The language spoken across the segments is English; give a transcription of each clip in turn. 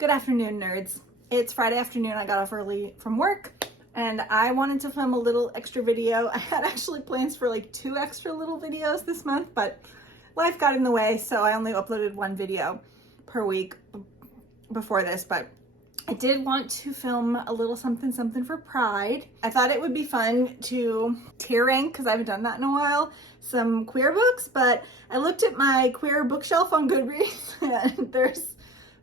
Good afternoon, nerds. It's Friday afternoon. I got off early from work and I wanted to film a little extra video. I had actually plans for like 2 extra little videos this month, but life got in the way, so I only uploaded 1 video per week before this, but I did want to film a little something for Pride. I thought it would be fun to tier rank, because I haven't done that in a while, some queer books, but I looked at my queer bookshelf on Goodreads and there's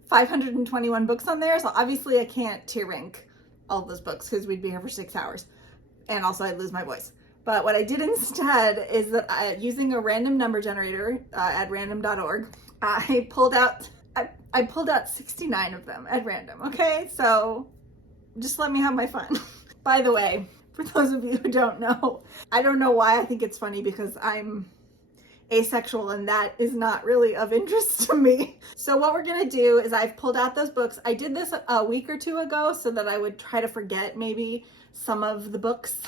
521 books on there, so obviously I can't tier rank all those books because we'd be here for 6 hours, and also I'd lose my voice. But what I did instead is that using a random number generator at random.org, I pulled out 69 of them at random, okay? So just let me have my fun. By the way, for those of you who don't know, I don't know why I think it's funny because I'm asexual and that is not really of interest to me. So what we're gonna do is I've pulled out those books. I did this a week or 2 ago so that I would try to forget maybe some of the books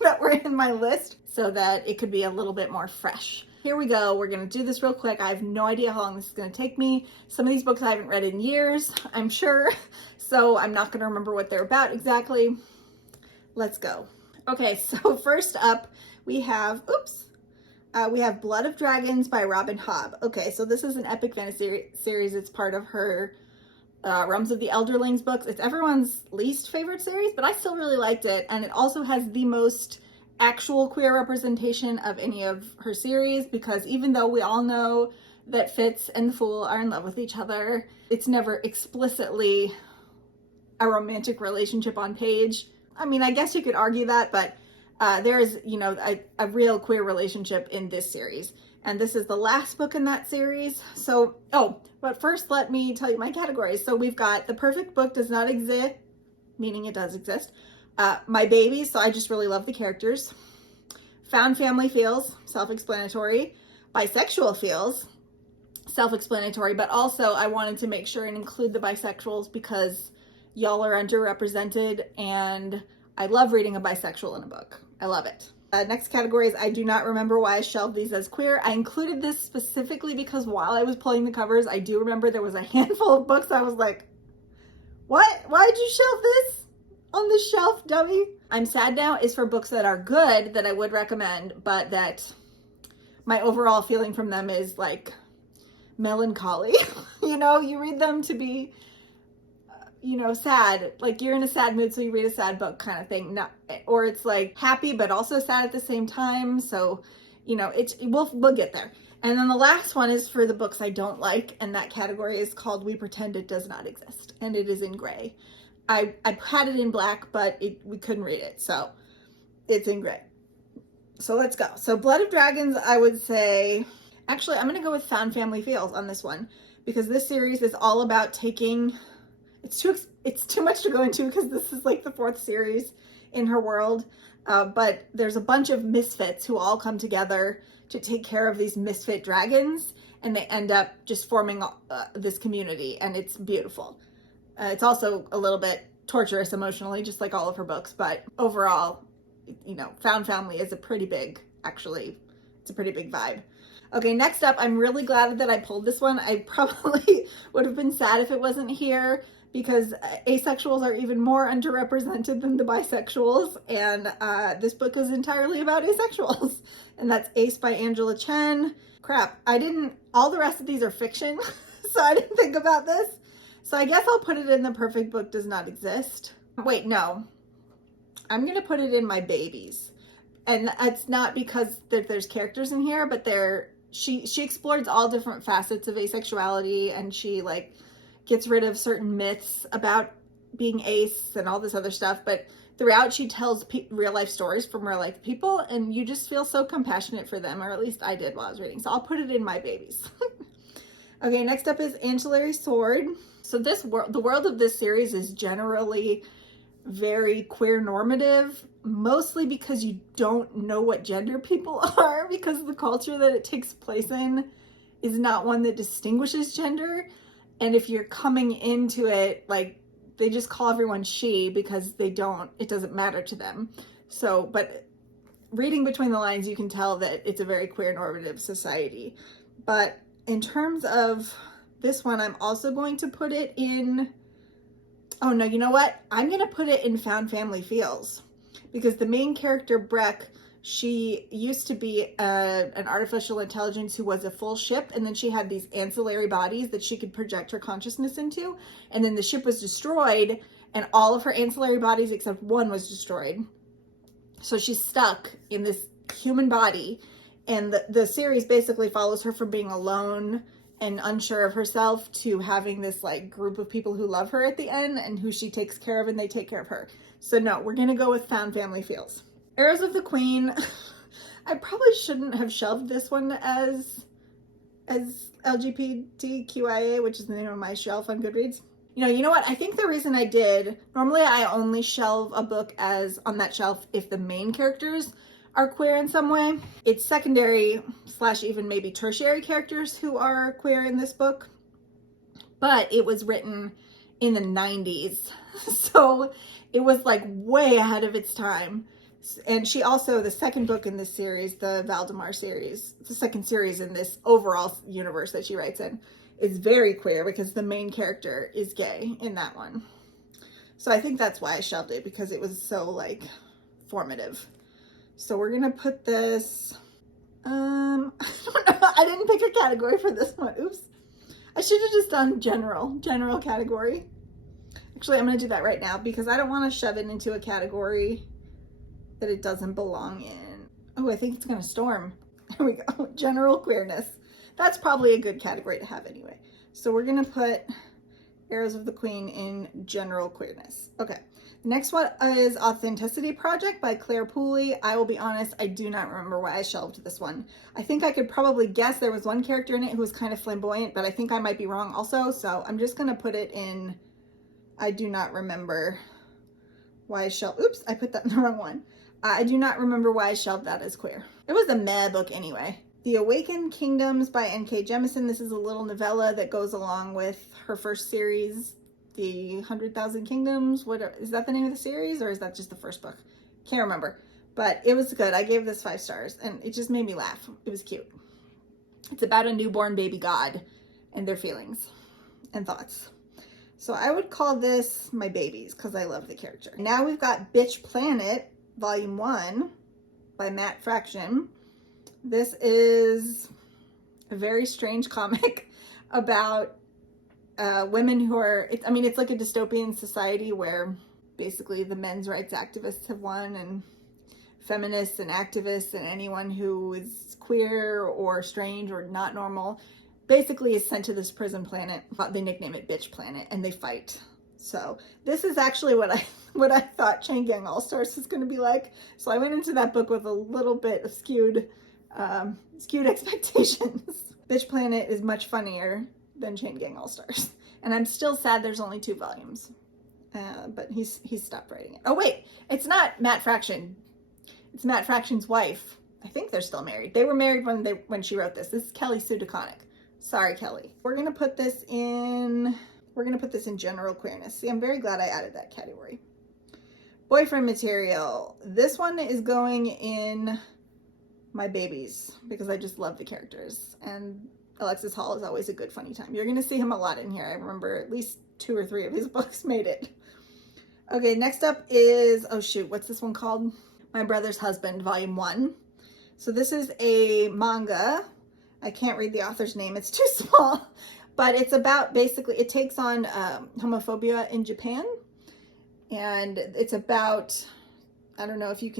that were in my list so that it could be a little bit more fresh. Here we go. We're gonna do this real quick. I have no idea how long this is gonna take me. Some of these books I haven't read in years, I'm sure, so I'm not gonna remember what they're about exactly. Let's go. Okay, so first up we have, we have Blood of Dragons by Robin Hobb. Okay, so this is an epic fantasy series. It's part of her Realms of the Elderlings books. It's everyone's least favorite series, but I still really liked it. And it also has the most actual queer representation of any of her series, because even though we all know that Fitz and the Fool are in love with each other, it's never explicitly a romantic relationship on page. I mean, I guess you could argue that, but there's, you know, a real queer relationship in this series. And this is the last book in that series. So, but first let me tell you my categories. So we've got The Perfect Book Does Not Exist, meaning it does exist. My Babies, so I just really love the characters. Found Family Feels, self-explanatory. Bisexual Feels, self-explanatory, but also I wanted to make sure and include the bisexuals because y'all are underrepresented and I love reading a bisexual in a book. I love it. Next category is I do not remember why I shelved these as queer. I included this specifically because while I was pulling the covers, I do remember there was a handful of books I was like, what? Why'd you shelve this on the shelf, dummy? I'm Sad Now is for books that are good that I would recommend, but that my overall feeling from them is like melancholy. You know, you read them to be you know, sad, like you're in a sad mood, so you read a sad book kind of thing. Not, or it's like happy, but also sad at the same time. So, you know, we'll get there. And then the last one is for the books I don't like. And that category is called We Pretend It Does Not Exist. And it is in gray. I had it in black, but we couldn't read it. So it's in gray. So let's go. So Blood of Dragons, I would say, actually, I'm going to go with Found Family Feels on this one because this series is all about taking, it's too much to go into because this is like the 4th series in her world, but there's a bunch of misfits who all come together to take care of these misfit dragons, and they end up just forming this community, and it's beautiful. It's also a little bit torturous emotionally, just like all of her books, but overall, you know, Found Family is a pretty big, actually, it's a pretty big vibe. Okay, next up, I'm really glad that I pulled this one. I probably would have been sad if it wasn't here, because asexuals are even more underrepresented than the bisexuals, and this book is entirely about asexuals, and that's Ace by Angela Chen. Crap, all the rest of these are fiction, so I didn't think about this. So I guess I'll put it in The Perfect Book Does Not Exist. Wait, no. I'm gonna put it in My Babies. And it's not because there's characters in here, but she explores all different facets of asexuality, and she like gets rid of certain myths about being ace and all this other stuff, but throughout she tells real life stories from real life people, and you just feel so compassionate for them, or at least I did while I was reading. So I'll put it in My Babies. Okay, next up is Ancillary Sword. So the world of this series is generally very queer normative, mostly because you don't know what gender people are, because the culture that it takes place in is not one that distinguishes gender. And if you're coming into it, like, they just call everyone she because it doesn't matter to them. So, but reading between the lines, you can tell that it's a very queer normative society. But in terms of this one, I'm also going to put it in Oh no, you know what? I'm gonna put it in Found Family Feels, because the main character, Breck, she used to be an artificial intelligence who was a full ship, and then she had these ancillary bodies that she could project her consciousness into, and then the ship was destroyed, and all of her ancillary bodies except one was destroyed. So she's stuck in this human body, and the series basically follows her from being alone and unsure of herself to having this like group of people who love her at the end and who she takes care of, and they take care of her. So no, we're gonna go with Found Family Feels. Arrows of the Queen. I probably shouldn't have shelved this one as LGBTQIA, which is the name of my shelf on Goodreads. You know what? I think the reason I did, normally I only shelve a book as on that shelf if the main characters are queer in some way. It's secondary / even maybe tertiary characters who are queer in this book, but it was written in the 90s. So it was like way ahead of its time. And she also, the second book in this series, the Valdemar series, the second series in this overall universe that she writes in, is very queer because the main character is gay in that one. So I think that's why I shelved it, because it was so like formative. So we're gonna put this, I don't know, I didn't pick a category for this one. Oops. I should have just done general category. Actually, I'm gonna do that right now because I don't want to shove it into a category that it doesn't belong in. Oh, I think it's gonna storm. There we go. General queerness. That's probably a good category to have anyway. So we're gonna put Arrows of the Queen in general queerness. Okay. Next one is Authenticity Project by Claire Pooley. I will be honest, I do not remember why I shelved this one. I think I could probably guess there was one character in it who was kind of flamboyant, but I think I might be wrong also. So I'm just gonna put it in, I do not remember why I shelved, oops, I put that in the wrong one. I do not remember why I shelved that as queer. It was a meh book anyway. The Awakened Kingdoms by N.K. Jemisin. This is a little novella that goes along with her first series, The 100,000 Kingdoms. What is that, the name of the series, or is that just the first book? Can't remember, but it was good. I gave this 5 stars and it just made me laugh. It was cute. It's about a newborn baby god and their feelings and thoughts. So I would call this my babies because I love the character. Now we've got Bitch Planet, Volume 1 by Matt Fraction. This is a very strange comic about women who are, it's like a dystopian society where basically the men's rights activists have won, and feminists and activists and anyone who is queer or strange or not normal basically is sent to this prison planet. They nickname it Bitch Planet, and they fight. So this is actually what I thought Chain Gang All-Stars was going to be like. So I went into that book with a little bit of skewed expectations. Bitch Planet is much funnier than Chain Gang All-Stars. And I'm still sad there's only 2 volumes. But he's stopped writing it. Oh wait, it's not Matt Fraction. It's Matt Fraction's wife. I think they're still married. They were married when she wrote this. This is Kelly Sue DeConnick. Sorry, Kelly. We're gonna put this in general queerness. See, I'm very glad I added that category. Boyfriend material. This one is going in my babies because I just love the characters, and Alexis Hall is always a good funny time. You're gonna see him a lot in here. I remember at least 2 or 3 of his books made it. Okay, next up is, oh shoot, what's this one called? My Brother's Husband, Volume 1. So this is a manga. I can't read the author's name, it's too small, but it's about, basically, it takes on homophobia in Japan, and it's about, I don't know if you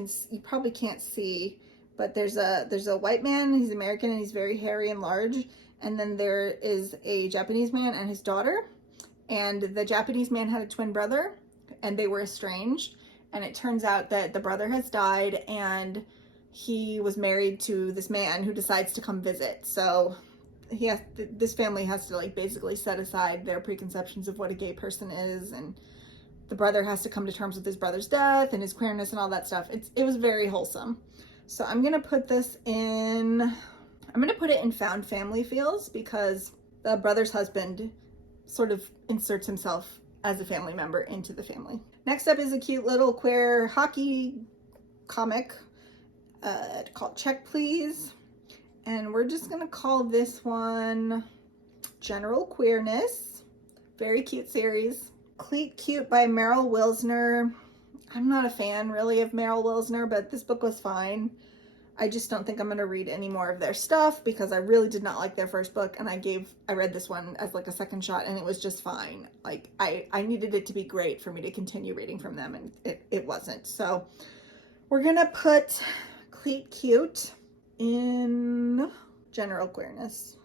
probably can't see, but there's a white man, he's American, and he's very hairy and large, and then there is a Japanese man and his daughter, and the Japanese man had a twin brother, and they were estranged, and it turns out that the brother has died, and he was married to this man who decides to come visit. So this family has to like basically set aside their preconceptions of what a gay person is, and the brother has to come to terms with his brother's death and his queerness and all that stuff. It was very wholesome. So I'm gonna put this in, I'm gonna put it in Found Family Feels because the brother's husband sort of inserts himself as a family member into the family. Next up is a cute little queer hockey comic called Check Please, and we're just gonna call this one General Queerness. Very cute series. Cleat Cute by Meryl Wilsner. I'm not a fan really of Meryl Wilsner, but this book was fine. I just don't think I'm going to read any more of their stuff because I really did not like their first book, and I read this one as like a second shot, and it was just fine. Like I needed it to be great for me to continue reading from them, and it wasn't. So we're going to put Cleat Cute in general queerness.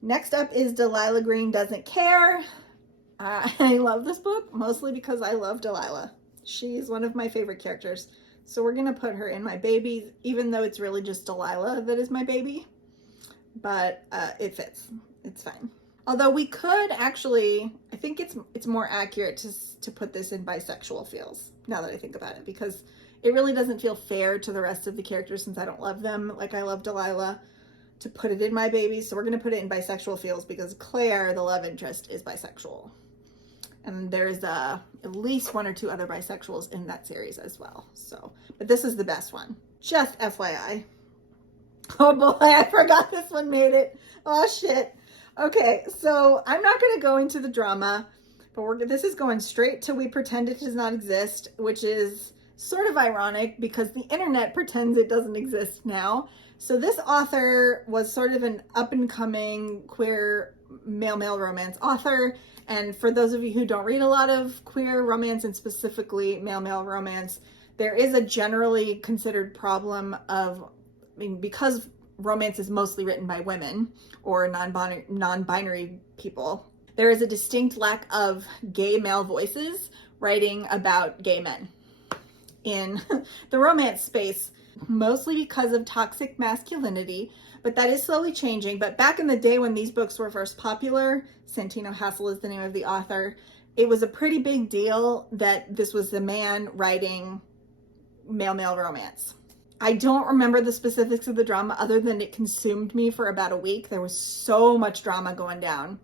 Next up is Delilah Green Doesn't Care. I love this book mostly because I love Delilah. She's one of my favorite characters. So we're going to put her in my babies, even though it's really just Delilah that is my baby. But it fits. It's fine. Although we could actually, I think it's more accurate to put this in bisexual feels, now that I think about it. Because it really doesn't feel fair to the rest of the characters since I don't love them like I love Delilah to put it in my babies. So we're going to put it in bisexual feels because Claire, the love interest, is bisexual. And there's at least one or two other bisexuals in that series as well. So, but this is the best one. Just FYI. Oh boy, I forgot this one made it. Oh shit. Okay, so I'm not going to go into the drama, but this is going straight to We Pretend It Does Not Exist, which is sort of ironic because the internet pretends it doesn't exist now. So this author was sort of an up-and-coming queer male-male romance author. And for those of you who don't read a lot of queer romance and specifically male-male romance, there is a generally considered problem of, because romance is mostly written by women or non-binary people, there is a distinct lack of gay male voices writing about gay men in the romance space, mostly because of toxic masculinity. But that is slowly changing. But back in the day when these books were first popular, Santino Hassel is the name of the author, it was a pretty big deal that this was the man writing male-male romance. I don't remember the specifics of the drama other than it consumed me for about a week. There was so much drama going down.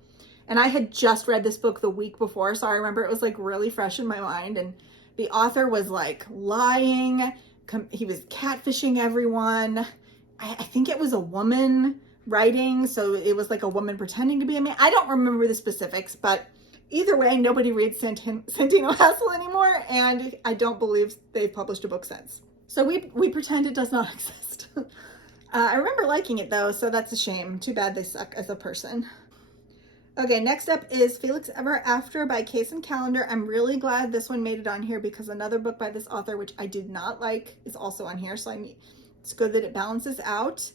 And I had just read this book the week before, so I remember it was like really fresh in my mind. And the author was like lying. He was catfishing everyone. I think it was a woman writing, so it was like a woman pretending to be a man. I don't remember the specifics, but either way, nobody reads Santino Hassel anymore, and I don't believe they've published a book since. So we pretend it does not exist. I remember liking it though, so that's a shame. Too bad they suck as a person. Okay, next up is Felix Ever After by Case and Calendar. I'm really glad this one made it on here because another book by this author, which I did not like, is also on here, so it's good that it balances out.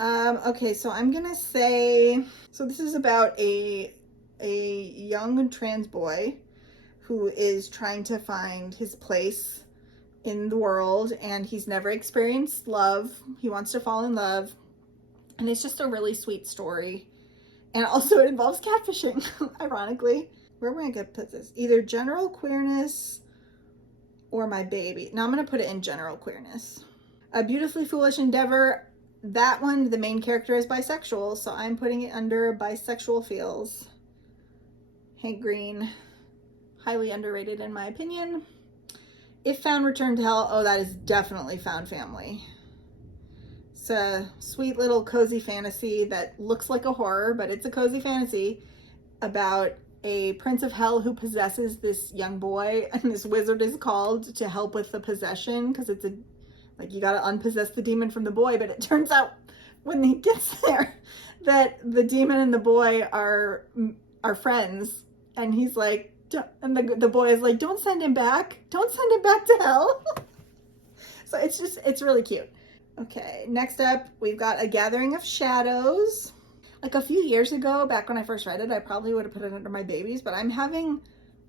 Okay, so I'm gonna say, so this is about a young trans boy who is trying to find his place in the world, and he's never experienced love. He wants to fall in love, and it's just a really sweet story. And also it involves catfishing, ironically. Where am I gonna put this? Either general queerness or my baby. Now I'm gonna put it in general queerness. A Beautifully Foolish Endeavor, that one, the main character is bisexual, so I'm putting it under bisexual feels. Hank Green, highly underrated in my opinion. If Found Return to Hell, oh, that is definitely found family. It's a sweet little cozy fantasy that looks like a horror, but it's a cozy fantasy about a prince of hell who possesses this young boy, and this wizard is called to help with the possession because it's you gotta unpossess the demon from the boy. But it turns out when he gets there that the demon and the boy are friends, and he's like, and the boy is like, don't send him back to hell. So it's really cute. Okay, next up, we've got A Gathering of Shadows. Like a few years ago, back when I first read it, I probably would have put it under my babies, but I'm having,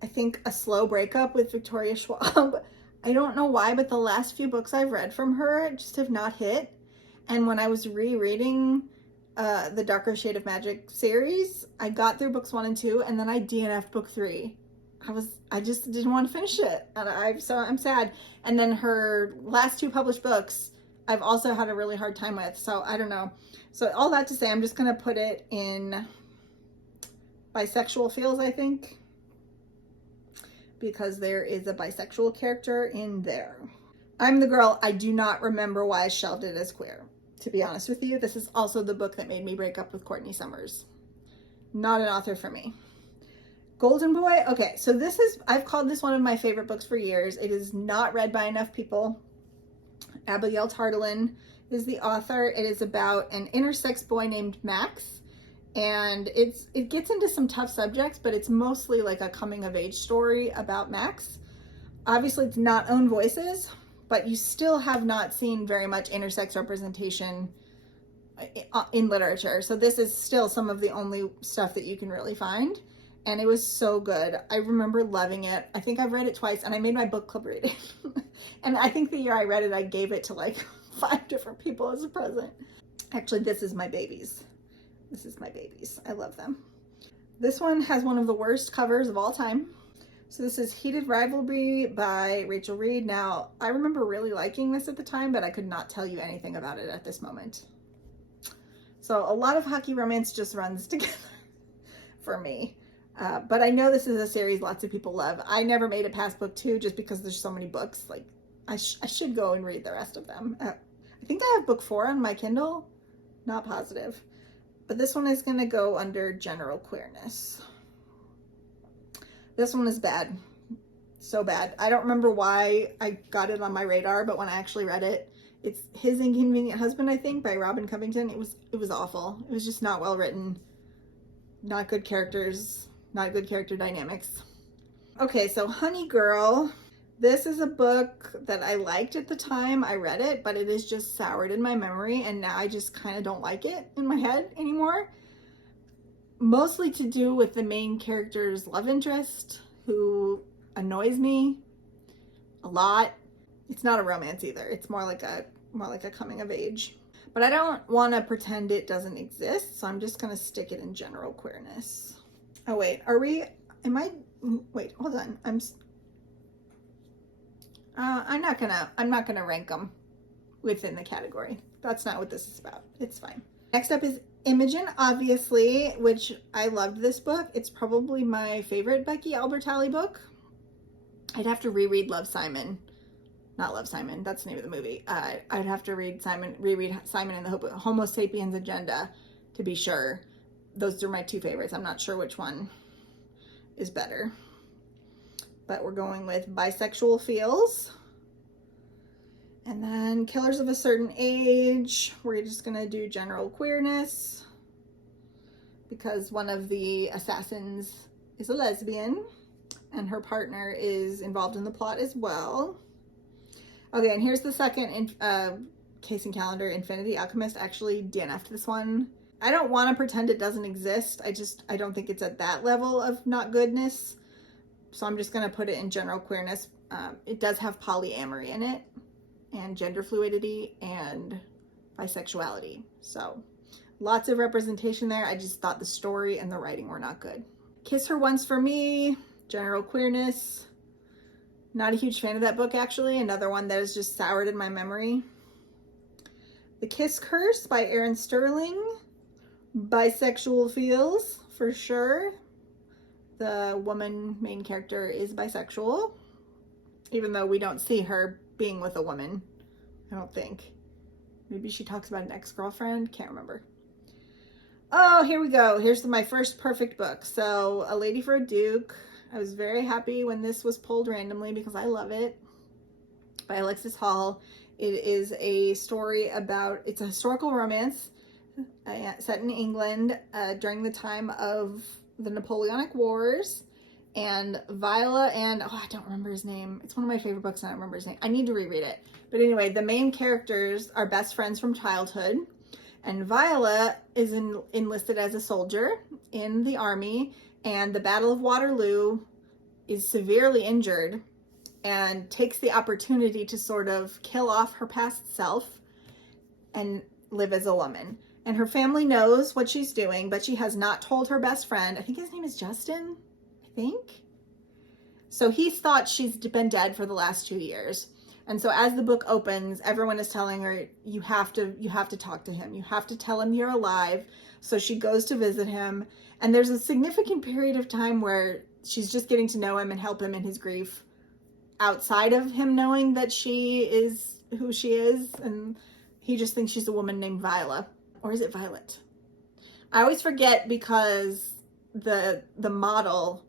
I think, a slow breakup with Victoria Schwab. I don't know why, but the last few books I've read from her just have not hit. And when I was rereading the Darker Shade of Magic series, I got through books 1 and 2, and then I DNF'd book 3. I just didn't want to finish it, and I'm sad. And then her last 2 published books, I've also had a really hard time with, so I don't know. So all that to say, I'm just gonna put it in bisexual feels, I think, because there is a bisexual character in there. I'm the Girl, I do not remember why I shelved it as queer. To be honest with you, this is also the book that made me break up with Courtney Summers. Not an author for me. Golden Boy. Okay, so I've called this one of my favorite books for years. It is not read by enough people. Abigail Tartolin is the author. It is about an intersex boy named Max, and it gets into some tough subjects, but it's mostly like a coming of age story about Max. Obviously, it's not own voices, but you still have not seen very much intersex representation in literature. So this is still some of the only stuff that you can really find. And it was so good. I remember loving it. I think I've read it twice, and I made my book club read it. And I think the year I read it, I gave it to like 5 different people as a present. Actually, this is my babies. This is my babies. I love them. This one has one of the worst covers of all time. So this is Heated Rivalry by Rachel Reed. Now, I remember really liking this at the time, but I could not tell you anything about it at this moment. So a lot of hockey romance just runs together for me. But I know this is a series lots of people love. I never made it past book 2 just because there's so many books. Like, I should go and read the rest of them. I think I have book 4 on my Kindle. Not positive. But this one is going to go under general queerness. This one is bad. So bad. I don't remember why I got it on my radar, but when I actually read it, it's His Inconvenient Husband, I think, by Robin Covington. It was awful. It was just not well written. Not good characters. Not good character dynamics. Okay, so Honey Girl. This is a book that I liked at the time I read it, but it is just soured in my memory, and now I just kind of don't like it in my head anymore. Mostly to do with the main character's love interest, who annoys me a lot. It's not a romance either. It's more like a coming of age. But I don't want to pretend it doesn't exist, so I'm just going to stick it in general queerness. Oh wait, wait, hold on. I'm not gonna rank them within the category. That's not what this is about. It's fine. Next up is Imogen, obviously, which I loved this book. It's probably my favorite Becky Albertalli book. I'd have to reread Love, Simon. Not Love, Simon. That's the name of the movie. I'd have to reread Simon and the Homo Sapiens Agenda to be sure. Those are my 2 favorites. I'm not sure which one is better. But we're going with Bisexual Feels. And then Killers of a Certain Age. We're just going to do general queerness, because one of the assassins is a lesbian and her partner is involved in the plot as well. Okay, and here's the second case and calendar, Infinity Alchemist. I actually DNF'd this one. I don't want to pretend it doesn't exist. I don't think it's at that level of not goodness. So I'm just going to put it in general queerness. It does have polyamory in it, and gender fluidity, and bisexuality. So lots of representation there. I just thought the story and the writing were not good. Kiss Her Once for Me, general queerness. Not a huge fan of that book, actually. Another one that is just soured in my memory. The Kiss Curse by Erin Sterling. Bisexual Feels, for sure. The woman main character is bisexual, even though we don't see her being with a woman, I don't think. Maybe she talks about an ex-girlfriend. Can't remember. Oh, here we go. Here's my first perfect book. So, A Lady for a Duke. I was very happy when this was pulled randomly because I love it. By Alexis Hall. It is a story about, it's a historical romance set in England during the time of the Napoleonic Wars. And Viola and, I don't remember his name. It's one of my favorite books and I don't remember his name. I need to reread it. But anyway, the main characters are best friends from childhood. And Viola is enlisted as a soldier in the army. And the Battle of Waterloo is severely injured and takes the opportunity to sort of kill off her past self and live as a woman. And her family knows what she's doing, but she has not told her best friend. I think his name is Justin. So he's thought she's been dead for the last 2 years. And so as the book opens, everyone is telling her, you have to talk to him. You have to tell him you're alive. So she goes to visit him. And there's a significant period of time where she's just getting to know him and help him in his grief outside of him knowing that she is who she is. And he just thinks she's a woman named Viola. Or is it Violet? I always forget because the model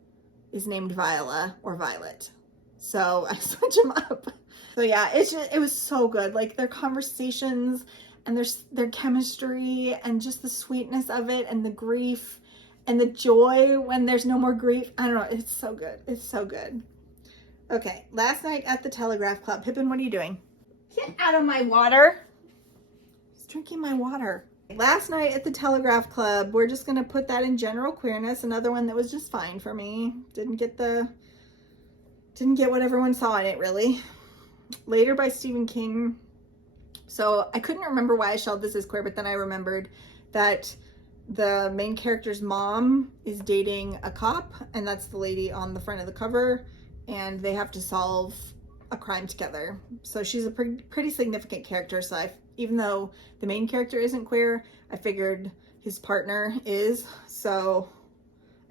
is named Viola or Violet. So I switch them up. So yeah, it was so good. Like their conversations and their chemistry and just the sweetness of it and the grief and the joy when there's no more grief. I don't know. It's so good. It's so good. Okay. Last night at the Telegraph Club. Pippin, what are you doing? Get out of my water. He's drinking my water. Last night at the Telegraph Club, we're just going to put that in general queerness. Another one that was just fine for me. Didn't get what everyone saw in it, really. Later by Stephen King. So I couldn't remember why I shelved this as queer, but then I remembered that the main character's mom is dating a cop, and that's the lady on the front of the cover, and they have to solve a crime together. So she's a pretty significant character. So even though the main character isn't queer, I figured his partner is. So,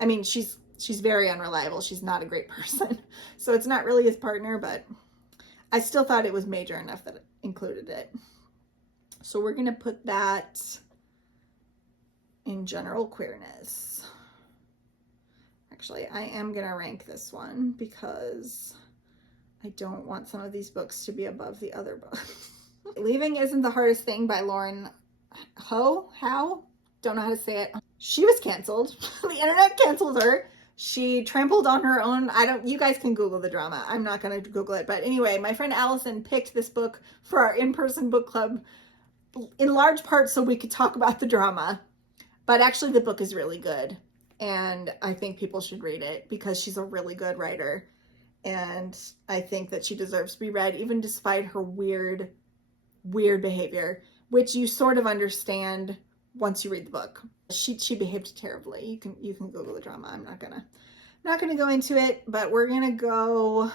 I mean, she's very unreliable. She's not a great person. So it's not really his partner, but I still thought it was major enough that it included it. So we're going to put that in general queerness. Actually, I am going to rank this one because I don't want some of these books to be above the other books. Leaving Isn't the Hardest Thing by Lauren Howe? Don't know how to say it. She was canceled. The internet canceled her. She trampled on her own. You guys can Google the drama. I'm not going to Google it. But anyway, my friend Allison picked this book for our in-person book club in large part so we could talk about the drama. But actually the book is really good. And I think people should read it because she's a really good writer. And I think that she deserves to be read, even despite her weird behavior, which you sort of understand once you read the book. She behaved terribly. You can Google the drama. I'm not gonna go into it, but we're gonna go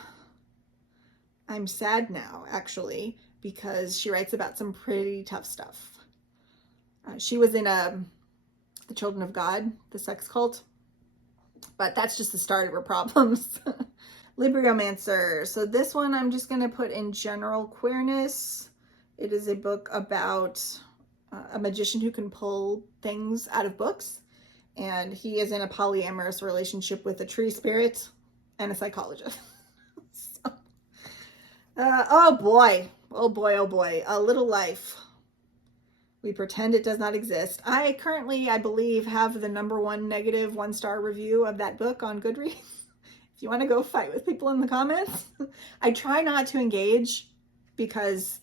I'm Sad Now, actually, because she writes about some pretty tough stuff. She was in The Children of God, the sex cult, but that's just the start of her problems. Libriomancer. So this one I'm just gonna put in general queerness. It is a book about a magician who can pull things out of books, and he is in a polyamorous relationship with a tree spirit and a psychologist. So, oh boy, A Little Life. We Pretend It Does Not Exist. I currently, I believe, have the #1 negative 1-star review of that book on Goodreads. If you want to go fight with people in the comments. I try not to engage because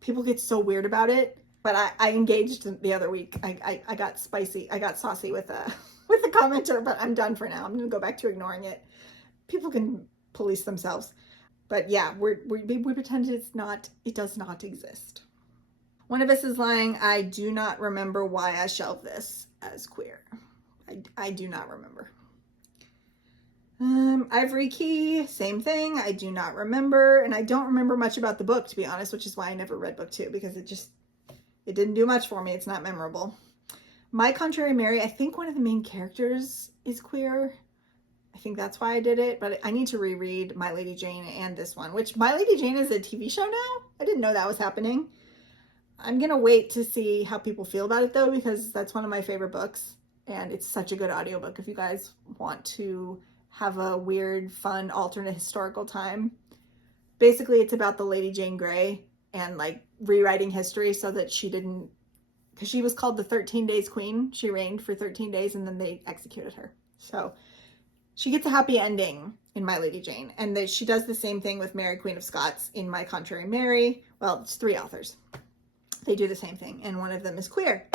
people get so weird about it. But I engaged the other week. I got spicy. I got saucy with the commenter, but I'm done for now. I'm going to go back to ignoring it. People can police themselves. But yeah, we pretend it does not exist. One of Us is Lying. I do not remember why I shelved this as queer. I do not remember. Ivory Key, same thing. I do not remember. And I don't remember much about the book, to be honest, which is why I never read book 2, because it didn't do much for me. It's not memorable. My Contrary Mary, I think one of the main characters is queer. I think that's why I did it, but I need to reread My Lady Jane and this one, which My Lady Jane is a TV show now. I didn't know that was happening. I'm going to wait to see how people feel about it though, because that's one of my favorite books and it's such a good audiobook if you guys want to have a weird, fun, alternate historical time. Basically, it's about the Lady Jane Grey and like rewriting history so that because she was called the 13 Days Queen. She reigned for 13 days and then they executed her. So she gets a happy ending in My Lady Jane. And she does the same thing with Mary, Queen of Scots in My Contrary Mary. Well, it's 3 authors. They do the same thing. And one of them is queer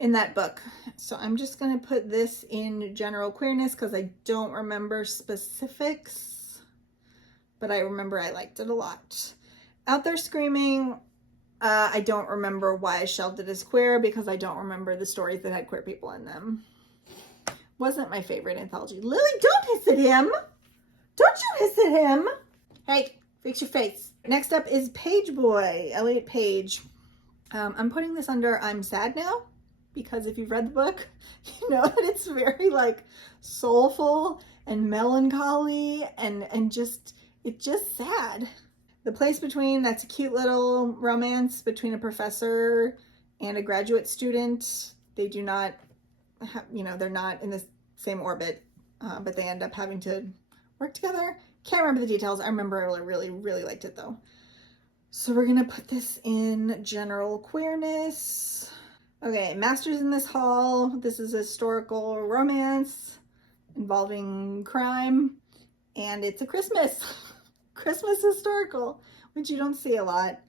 in that book. So I'm just going to put this in general queerness because I don't remember specifics. But I remember I liked it a lot. Out There Screaming, I don't remember why I shelved it as queer because I don't remember the stories that had queer people in them. Wasn't my favorite anthology. Lily, don't hiss at him. Don't you hiss at him. Hey, fix your face. Next up is Page Boy, Elliot Page. I'm putting this under I'm Sad Now because if you've read the book, you know that it's very like soulful and melancholy and it's just sad. The Place Between, that's a cute little romance between a professor and a graduate student. They do not have, they're not in the same orbit, but they end up having to work together. Can't remember the details. I remember I really, really liked it though. So we're gonna put this in general queerness. Okay, Masters in This Hall. This is a historical romance involving crime, and it's a Christmas historical, which you don't see a lot.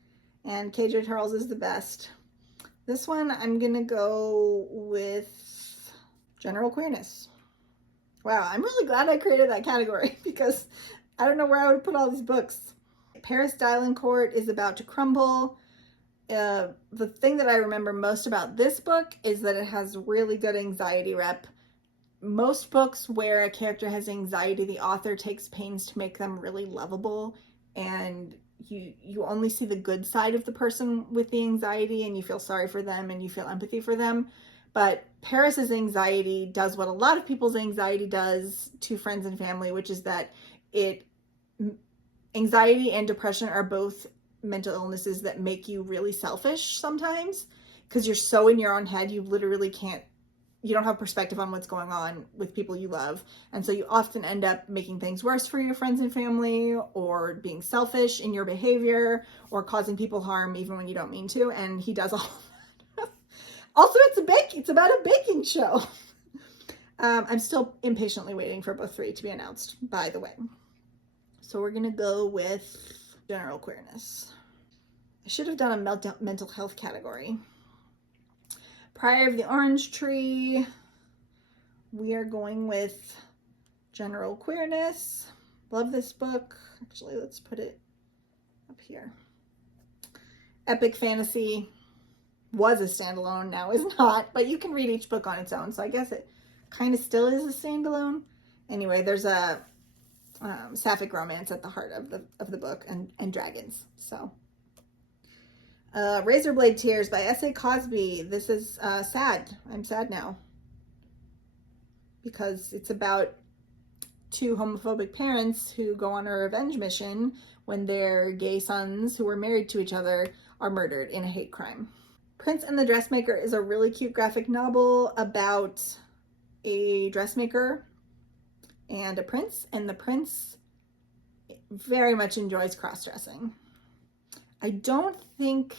And KJ Charles is the best. This one, I'm gonna go with general queerness. Wow, I'm really glad I created that category because I don't know where I would put all these books. Paris Dylancourt is about to crumble. The thing that I remember most about this book is that it has really good anxiety rep. Most books where a character has anxiety, the author takes pains to make them really lovable, and you only see the good side of the person with the anxiety, and you feel sorry for them and you feel empathy for them. But Paris's anxiety does what a lot of people's anxiety does to friends and family, which is that anxiety and depression are both mental illnesses that make you really selfish sometimes, because you're so in your own head, you literally you don't have perspective on what's going on with people you love. And so you often end up making things worse for your friends and family, or being selfish in your behavior, or causing people harm even when you don't mean to. And he does all that. Also, it's about a baking show. I'm still impatiently waiting for book 3 to be announced, by the way. So we're gonna go with general queerness. I should have done a mental health category. Pryor of the Orange Tree. We are going with general queerness. Love this book. Actually, let's put it up here. Epic fantasy. Was a standalone, now is not, but you can read each book on its own, so I guess it kind of still is a standalone. Anyway, there's a sapphic romance at the heart of the book, and dragons. So Razorblade Tears by S.A. Cosby. This is sad. I'm sad now because it's about 2 homophobic parents who go on a revenge mission when their gay sons, who were married to each other, are murdered in a hate crime. Prince and the Dressmaker is a really cute graphic novel about a dressmaker and a prince, and the prince very much enjoys cross-dressing. I don't think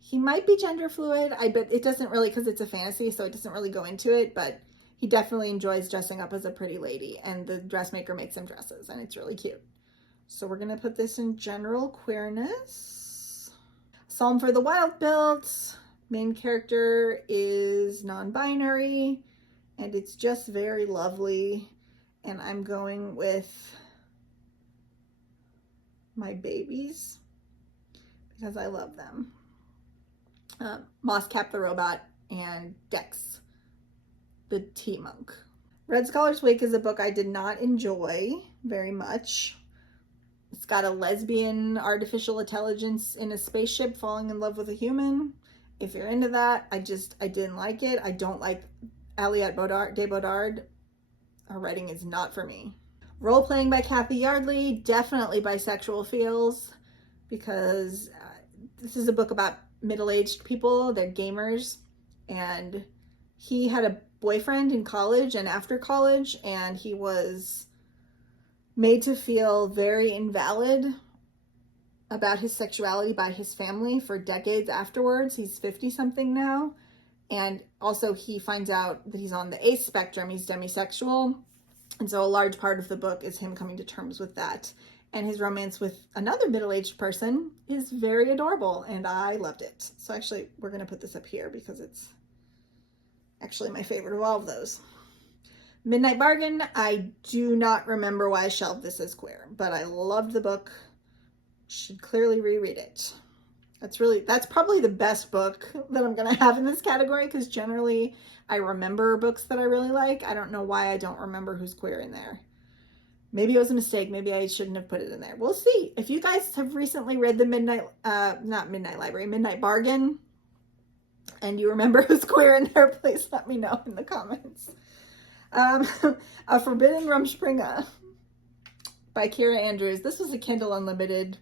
he might be gender fluid. I bet it doesn't really, because it's a fantasy, so it doesn't really go into it, but he definitely enjoys dressing up as a pretty lady, and the dressmaker makes him dresses, and it's really cute. So we're gonna put this in general queerness. Psalm for the Wild-Built. Main character is non-binary, and it's just very lovely, and I'm going with my babies because I love them. Mosscap the Robot and Dex the Tea Monk. Red Scholar's Wake is a book I did not enjoy very much. It's got a lesbian artificial intelligence in a spaceship falling in love with a human. If you're into that, I didn't like it. I don't like Aliette de Bodard. Her writing is not for me. Role Playing by Kathy Yardley, definitely bisexual feels, because this is a book about middle-aged people. They're gamers, and he had a boyfriend in college and after college, and he was made to feel very invalid about his sexuality by his family for decades afterwards. He's 50-something now, and also he finds out that he's on the ACE spectrum. He's demisexual, and so a large part of the book is him coming to terms with that. And his romance with another middle-aged person is very adorable, and I loved it. So actually, we're going to put this up here because it's actually my favorite of all of those. Midnight Bargain, I do not remember why I shelved this as queer, but I loved the book. Should clearly reread it. That's probably the best book that I'm going to have in this category, because generally I remember books that I really like. I don't know why I don't remember who's queer in there. Maybe it was a mistake. Maybe I shouldn't have put it in there. We'll see. If you guys have recently read the Midnight Bargain, and you remember who's queer in there, please let me know in the comments. A Forbidden Rumspringa by Kira Andrews. This was a Kindle Unlimited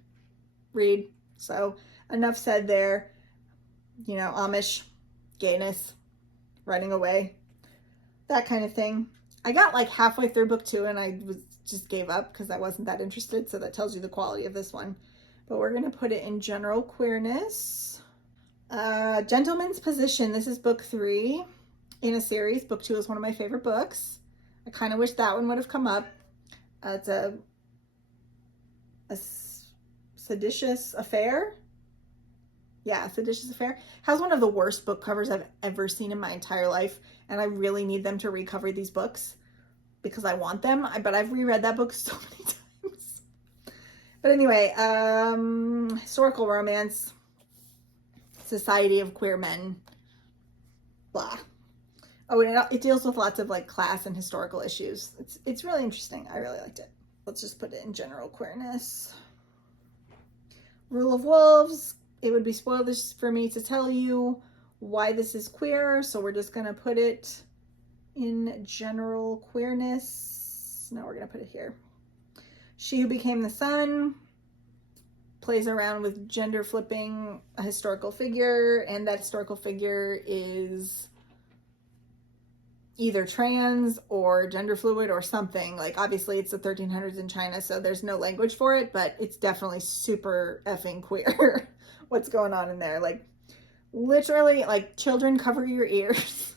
read, so enough said there. You know, Amish, gayness, running away, that kind of thing. I got like halfway through book 2 and I was just gave up because I wasn't that interested. So that tells you the quality of this one. But we're going to put it in general queerness. Gentleman's Position. This is book 3 in a series. Book 2 is one of my favorite books. I kind of wish that one would have come up. It's a seditious affair. Yeah, Seditious Affair. Has one of the worst book covers I've ever seen in my entire life. And I really need them to recover these books because I want them. But I've reread that book so many times. But anyway, historical romance. Society of Queer Men. Blah. Oh, and it deals with lots of like class and historical issues. It's really interesting. I really liked it. Let's just put it in general queerness. Rule of Wolves. It would be spoilers for me to tell you why this is queer, so we're just going to put it in general queerness. No, we're going to put it here. She Who Became the Sun plays around with gender flipping a historical figure, and that historical figure is either trans or gender fluid or something. Like, obviously it's the 1300s in China, so there's no language for it, but it's definitely super effing queer. What's going on in there? Like, literally, like, children, cover your ears.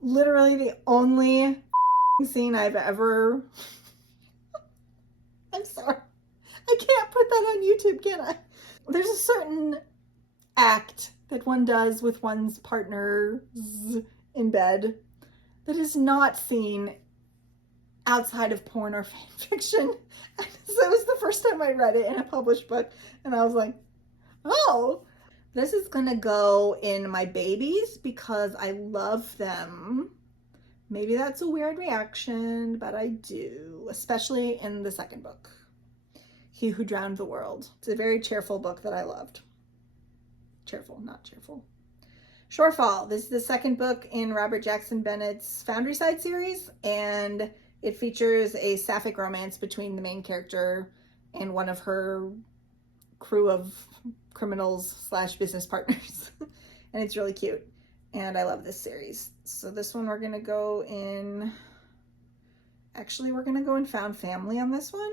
Literally the only scene I've ever... I'm sorry. I can't put that on YouTube, can I? There's a certain act that one does with one's partner in bed that is not seen outside of porn or fan fiction. So it was the first time I read it in a published book, and I was like, oh. This is gonna go in my babies because I love them. Maybe that's a weird reaction, but I do, especially in the second book, He Who Drowned the World. It's a very cheerful book that I loved. Cheerful, not cheerful. Shorefall. This is the second book in Robert Jackson Bennett's Foundry Side series, and it features a sapphic romance between the main character and one of her crew of criminals / business partners. And it's really cute. And I love this series. So this one we're going to go in... Actually, we're going to go in Found Family on this one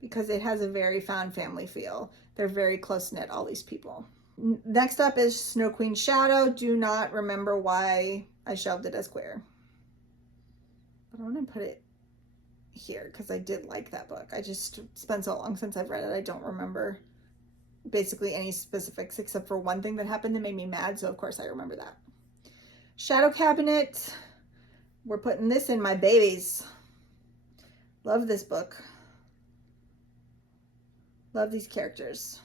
because it has a very Found Family feel. They're very close-knit, all these people. Next up is Snow Queen Shadow. Do not remember why I shelved it as queer. But I'm going to put it here because I did like that book. I just spent so long since I've read it. I don't remember basically any specifics except for one thing that happened that made me mad. So of course I remember that. Shadow Cabinet. We're putting this in my babies. Love this book. Love these characters.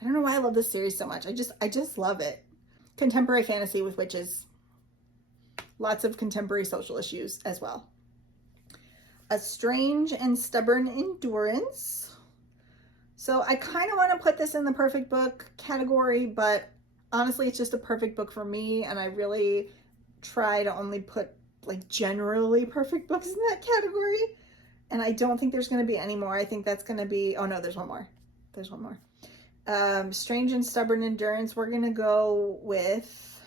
I don't know why I love this series so much. I just love it. Contemporary fantasy with witches. Lots of contemporary social issues as well. A Strange and Stubborn Endurance. So I kind of want to put this in the perfect book category, but honestly, it's just a perfect book for me, and I really try to only put like generally perfect books in that category, and I don't think there's going to be any more. I think that's going to be, oh no, there's one more. There's one more. Strange and Stubborn Endurance. We're going to go with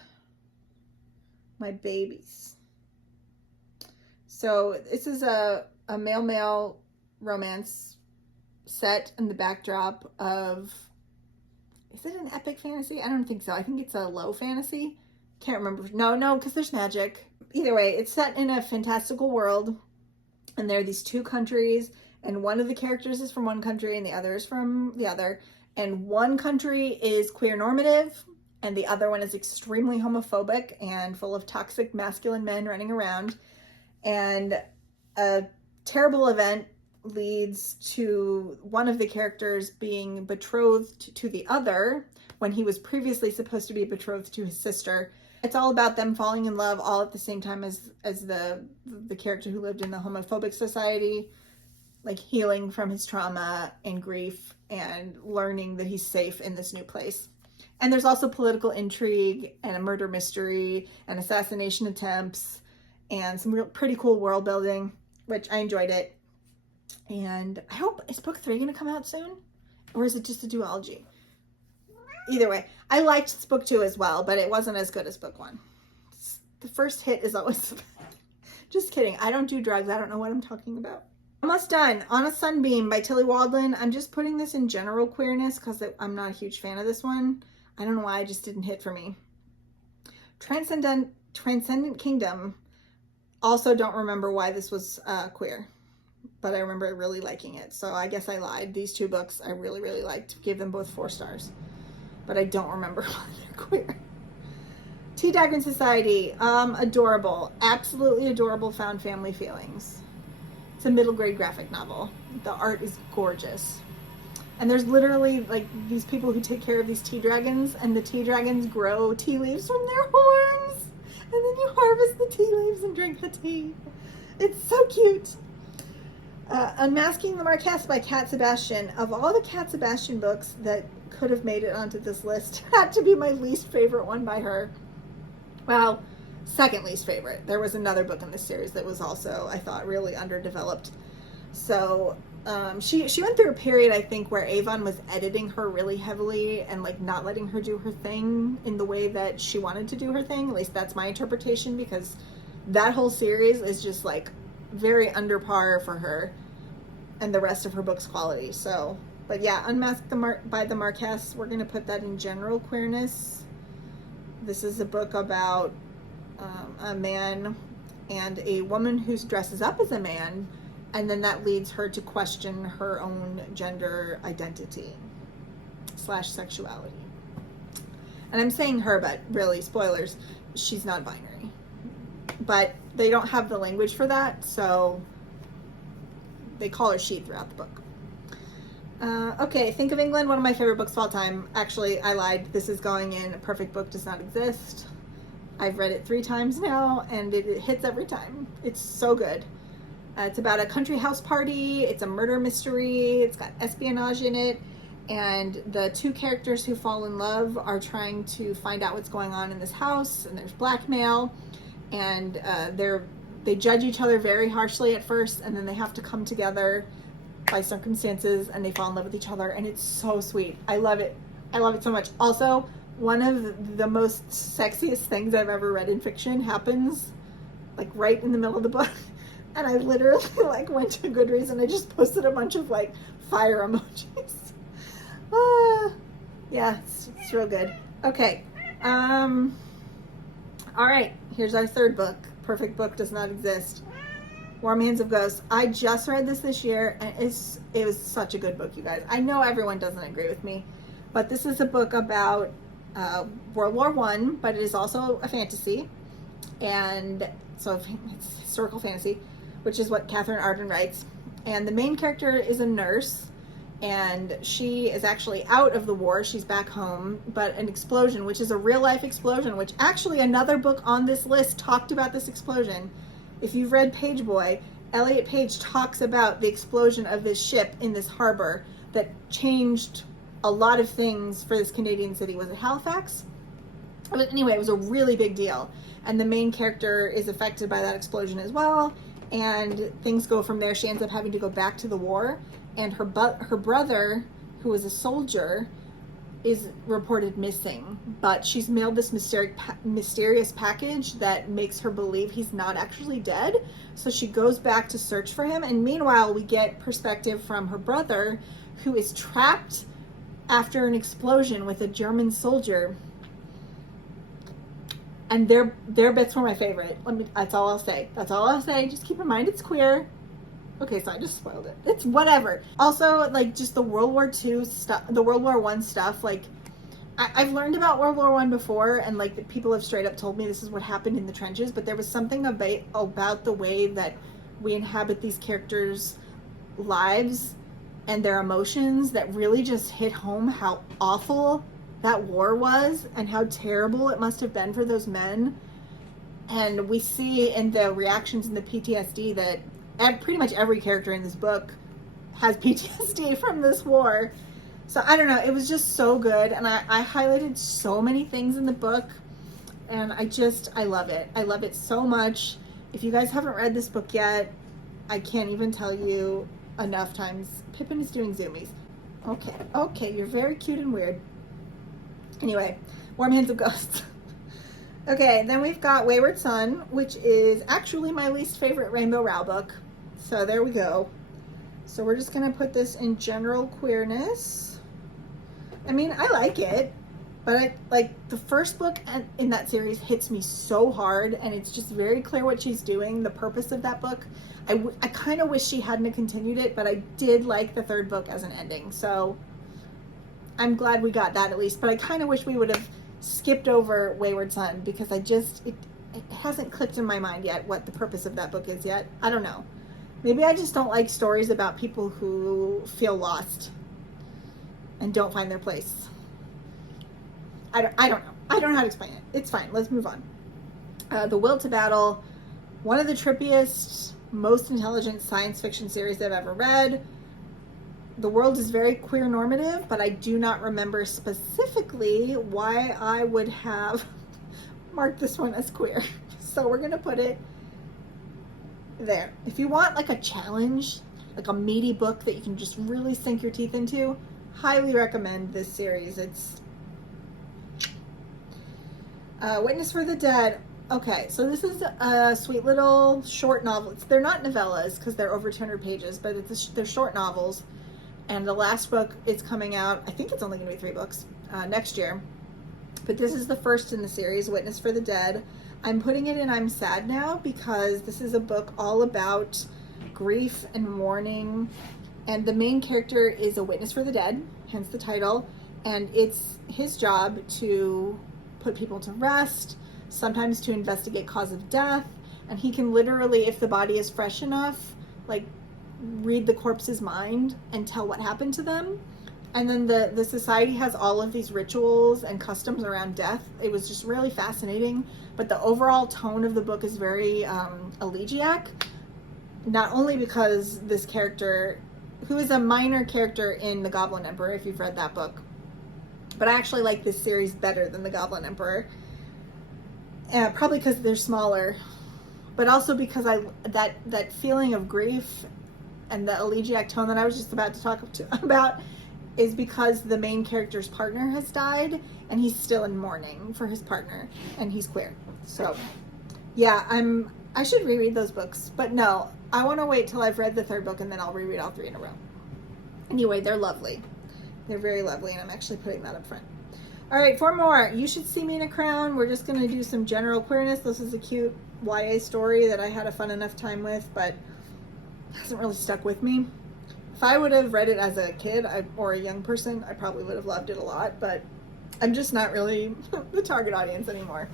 my babies. So this is a male-male romance set in the backdrop of, is it an epic fantasy? I don't think so. I think it's a low fantasy. Can't remember. No, because there's magic. Either way, it's set in a fantastical world, and there are these two countries, and one of the characters is from one country and the other is from the other, and one country is queer normative and the other one is extremely homophobic and full of toxic masculine men running around, and a terrible event leads to one of the characters being betrothed to the other when he was previously supposed to be betrothed to his sister. It's all about them falling in love all at the same time as the character who lived in the homophobic society, like healing from his trauma and grief and learning that he's safe in this new place. And there's also political intrigue and a murder mystery and assassination attempts and some real pretty cool world building, which I enjoyed it. And I hope, is book 3 going to come out soon? Or is it just a duology? Either way, I liked book 2 as well, but it wasn't as good as book 1. The first hit is always Just kidding. I don't do drugs. I don't know what I'm talking about. Almost done. On a Sunbeam by Tilly Waldland. I'm just putting this in general queerness because I'm not a huge fan of this one. I don't know why, it just didn't hit for me. Transcendent Kingdom. Also don't remember why this was queer, but I remember really liking it. So I guess I lied. These two books I really, really liked. Gave them both 4 stars, but I don't remember why they're queer. Tea Dragon Society. Adorable. Absolutely adorable found family feelings. It's a middle grade graphic novel. The art is gorgeous. And there's literally like these people who take care of these tea dragons, and the tea dragons grow tea leaves from their horns. And then you harvest the tea leaves and drink the tea. It's so cute. Unmasking the Marquess by Cat Sebastian. Of all the Cat Sebastian books that could have made it onto this list, had to be my least favorite one by her. Well, second least favorite. There was another book in this series that was also, I thought, really underdeveloped. So she went through a period, I think, where Avon was editing her really heavily and like not letting her do her thing in the way that she wanted to do her thing. At least that's my interpretation, because that whole series is just like very under par for her and the rest of her book's quality. So, but yeah, Unmasked by the Marquess, we're going to put that in general queerness. This is a book about a man and a woman who dresses up as a man, and then that leads her to question her own gender identity / sexuality. And I'm saying her, but really, spoilers, she's not binary. But they don't have the language for that, so they call her she throughout the book. Okay, Think of England, one of my favorite books of all time. Actually, I lied. This is going in A Perfect Book Does Not Exist. I've read it 3 times now, and it hits every time. It's so good. It's about a country house party. It's a murder mystery. It's got espionage in it. And the 2 characters who fall in love are trying to find out what's going on in this house, and there's blackmail. And they judge each other very harshly at first, and then they have to come together by circumstances, and they fall in love with each other, and it's so sweet. I love it. I love it so much. Also, one of the most sexiest things I've ever read in fiction happens like right in the middle of the book. And I literally like went to Goodreads and I just posted a bunch of like fire emojis. Yeah, it's real good. Okay. All right, here's our 3rd book. Perfect Book Does Not Exist. Warm Hands of Ghosts. I just read this year, and it was such a good book, you guys. I know everyone doesn't agree with me, but this is a book about World War I, but it is also a fantasy, and so it's historical fantasy, which is what Catherine Arden writes. And the main character is a nurse, and she is actually out of the war. She's back home, but an explosion, which is a real-life explosion, which actually another book on this list talked about this explosion. If you've read Page Boy, Elliot Page talks about the explosion of this ship in this harbor that changed a lot of things for this Canadian city. Was it Halifax? But anyway, it was a really big deal. And the main character is affected by that explosion as well. And things go from there. She ends up having to go back to the war. And her brother, who was a soldier, is reported missing, but she's mailed this mysterious package that makes her believe he's not actually dead. So she goes back to search for him, and meanwhile we get perspective from her brother, who is trapped after an explosion with a German soldier. And their bits were my favorite. That's all I'll say. That's all I'll say. Just keep in mind it's queer. Okay, so I just spoiled it. It's whatever. Also, like, just the World War II stuff, the World War I stuff, like, I've learned about World War I before, and, like, people have straight up told me this is what happened in the trenches, but there was something about the way that we inhabit these characters' lives and their emotions that really just hit home how awful that war was and how terrible it must have been for those men. And we see in the reactions and the PTSD that pretty much every character in this book has PTSD from this war. So I don't know, it was just so good, and I highlighted so many things in the book, and I love it. I love it so much. If you guys haven't read this book yet, I can't even tell you enough times. Pippin is doing zoomies. Okay, you're very cute and weird. Anyway, Warm Hands of Ghosts. Okay, then we've got Wayward Son, which is actually my least favorite Rainbow Rowell book. So there we go. So we're just gonna put this in general queerness. I mean, I like it, but I like the first book in that series hits me so hard, and it's just very clear what she's doing, the purpose of that book. I kind of wish she hadn't continued it, but I did like the third book as an ending. So I'm glad we got that at least, but I kind of wish we would have skipped over Wayward Son because it hasn't clicked in my mind yet what the purpose of that book is yet. I don't know. Maybe I just don't like stories about people who feel lost and don't find their place. I don't know. I don't know how to explain it. It's fine. Let's move on. The Will to Battle, one of the trippiest, most intelligent science fiction series I've ever read. The world is very queer normative, but I do not remember specifically why I would have marked this one as queer. So we're going to put it there. If you want like a challenge, like a meaty book that you can just really sink your teeth into, highly recommend this series. It's Witness for the Dead. Okay, so this is a sweet little short novel. They're not novellas because they're over 200 pages, but they're short novels. And the last book is coming out, I think it's only going to be 3 books, next year. But this is the first in the series, Witness for the Dead. I'm putting it in I'm Sad Now because this is a book all about grief and mourning. And the main character is a witness for the dead, hence the title. And it's his job to put people to rest, sometimes to investigate cause of death. And he can literally, if the body is fresh enough, like read the corpse's mind and tell what happened to them. And then the society has all of these rituals and customs around death. It was just really fascinating. But the overall tone of the book is very elegiac. Not only because this character, who is a minor character in The Goblin Emperor, if you've read that book, but I actually like this series better than The Goblin Emperor. Probably because they're smaller, but also because that feeling of grief and the elegiac tone that I was just about to talk about is because the main character's partner has died and he's still in mourning for his partner and he's queer. So yeah, I should reread those books, but no, I want to wait till I've read the third book and then I'll reread all 3 in a row. Anyway, they're lovely. They're very lovely, and I'm actually putting that up front. All right, 4 more. You Should See Me in a Crown. We're just going to do some general queerness. This is a cute YA story that I had a fun enough time with, but hasn't really stuck with me. If I would have read it as a kid or a young person, I probably would have loved it a lot, but I'm just not really the target audience anymore.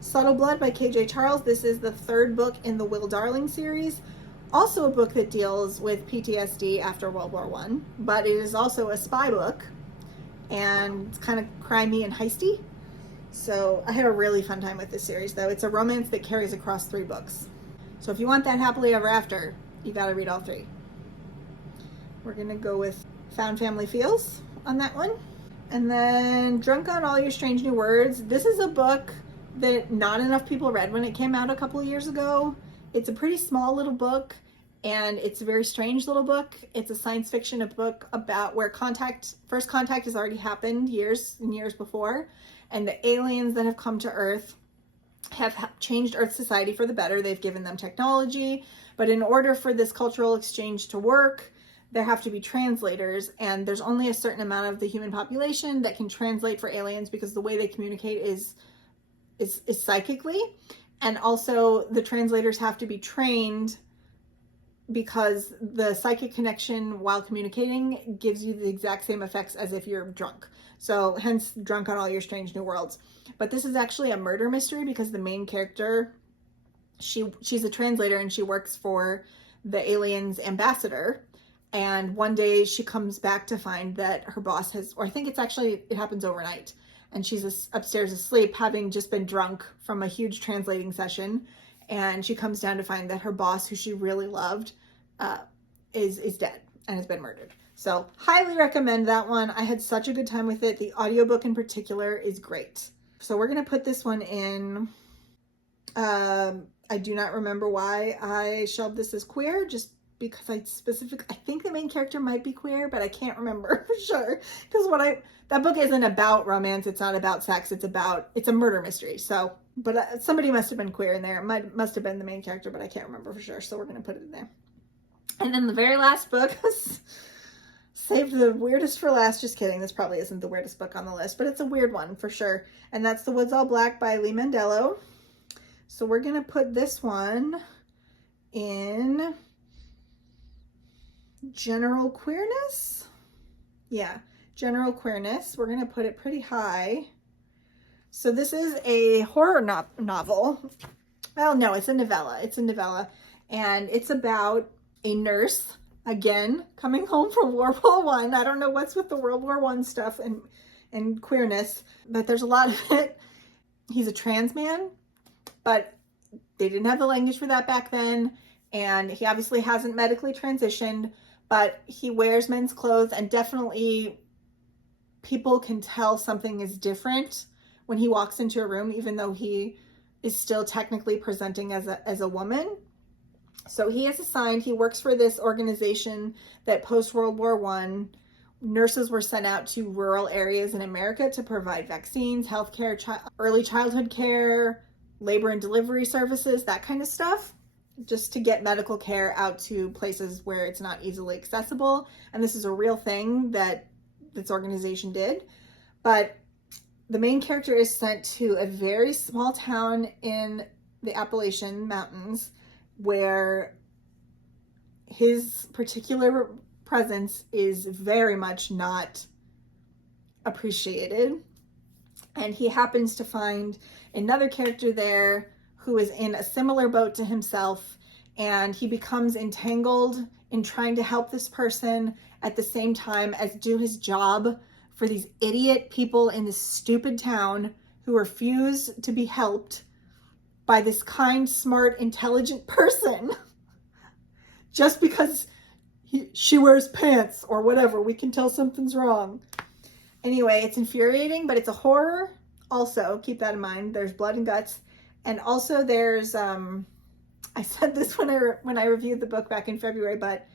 Subtle Blood by KJ Charles. This is the 3rd book in the Will Darling series. Also a book that deals with PTSD after World War I, but it is also a spy book, and it's kind of crimey and heisty. So I had a really fun time with this series, though. It's a romance that carries across 3 books. So if you want that happily ever after, you got to read all 3. We're going to go with Found Family Feels on that one. And then Drunk on All Your Strange New Words. This is a book that not enough people read when it came out a couple of years ago. It's a pretty small little book, and it's a very strange little book. It's a science fiction book about where first contact has already happened years and years before, and the aliens that have come to Earth have changed Earth society for the better. They've given them technology, but in order for this cultural exchange to work, there have to be translators, and there's only a certain amount of the human population that can translate for aliens because the way they communicate is psychically. And also the translators have to be trained because the psychic connection while communicating gives you the exact same effects as if you're drunk. So hence Drunk on All Your Strange New Worlds. But this is actually a murder mystery because the main character, she's a translator and she works for the aliens ambassador. And one day she comes back to find that her boss has, or I think it happens overnight. And she's upstairs asleep, having just been drunk from a huge translating session. And she comes down to find that her boss, who she really loved, is dead and has been murdered. So highly recommend that one. I had such a good time with it. The audiobook in particular is great. So we're going to put this one in. I do not remember why I shelved this as queer. Just because I think the main character might be queer, but I can't remember for sure. Because that book isn't about romance. It's not about sex. It's a murder mystery. So, but somebody must have been queer in there. It must have been the main character, but I can't remember for sure. So we're going to put it in there. And then the very last book, saved the weirdest for last. Just kidding. This probably isn't the weirdest book on the list, but it's a weird one for sure. And that's The Woods All Black by Lee Mandello. So we're going to put this one in general queerness. Yeah, general queerness. We're going to put it pretty high. So this is a horror novel. Well, no, it's a novella. It's a novella. And it's about a nurse, again, coming home from World War I. I don't know what's with the World War I stuff and queerness, but there's a lot of it. He's a trans man, but they didn't have the language for that back then. And he obviously hasn't medically transitioned, but he wears men's clothes, and definitely people can tell something is different when he walks into a room, even though he is still technically presenting as a woman. So he works for this organization that post-World War I, nurses were sent out to rural areas in America to provide vaccines, healthcare, early childhood care, labor and delivery services, that kind of stuff, just to get medical care out to places where it's not easily accessible. And this is a real thing that this organization did. But the main character is sent to a very small town in the Appalachian Mountains where his particular presence is very much not appreciated. And he happens to find another character there who is in a similar boat to himself, and he becomes entangled in trying to help this person at the same time as do his job for these idiot people in this stupid town who refuse to be helped by this kind, smart, intelligent person just because she wears pants or whatever. We can tell something's wrong. Anyway, it's infuriating, but it's a horror. Also, keep that in mind. There's blood and guts. And also there's, I said this when I reviewed the book back in February, but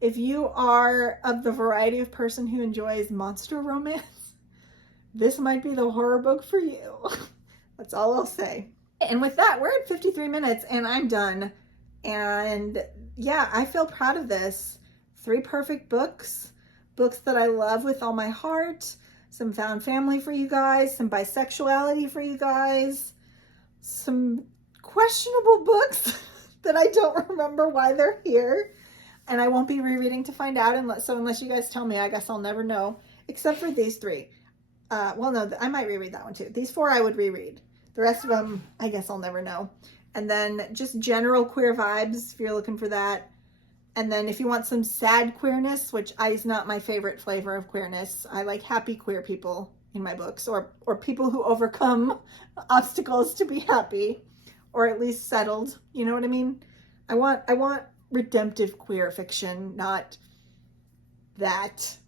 if you are of the variety of person who enjoys monster romance, this might be the horror book for you. That's all I'll say. And with that, we're at 53 minutes and I'm done. And yeah, I feel proud of this. 3 perfect books that I love with all my heart. Some found family for you guys, some bisexuality for you guys, some questionable books that I don't remember why they're here. And I won't be rereading to find out, unless you guys tell me, I guess I'll never know, except for these 3. Well, no, I might reread that one too. These 4 I would reread. The rest of them, I guess I'll never know. And then just general queer vibes, if you're looking for that. And then if you want some sad queerness, which is not my favorite flavor of queerness, I like happy queer people in my books, or people who overcome obstacles to be happy, or at least settled. You know what I mean? I want redemptive queer fiction, not that.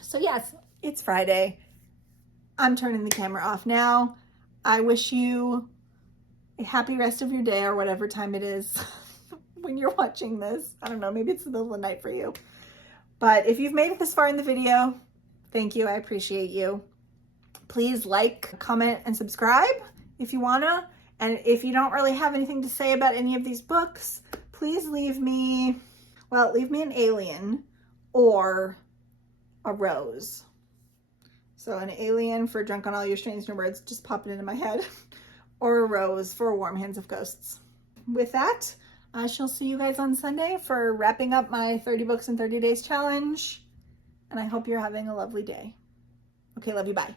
So yes, it's Friday. I'm turning the camera off now. I wish you a happy rest of your day, or whatever time it is when you're watching this. I don't know, maybe it's the middle of the night for you. But if you've made it this far in the video, thank you, I appreciate you. Please like, comment, and subscribe if you wanna. And if you don't really have anything to say about any of these books, please leave me an alien or a rose. So an alien for Drunk on All Your Strange New Words, just popping into my head, or a rose for Warm Hands of Ghosts. With that, I shall see you guys on Sunday for wrapping up my 30 books in 30 days challenge. And I hope you're having a lovely day. Okay, love you, bye.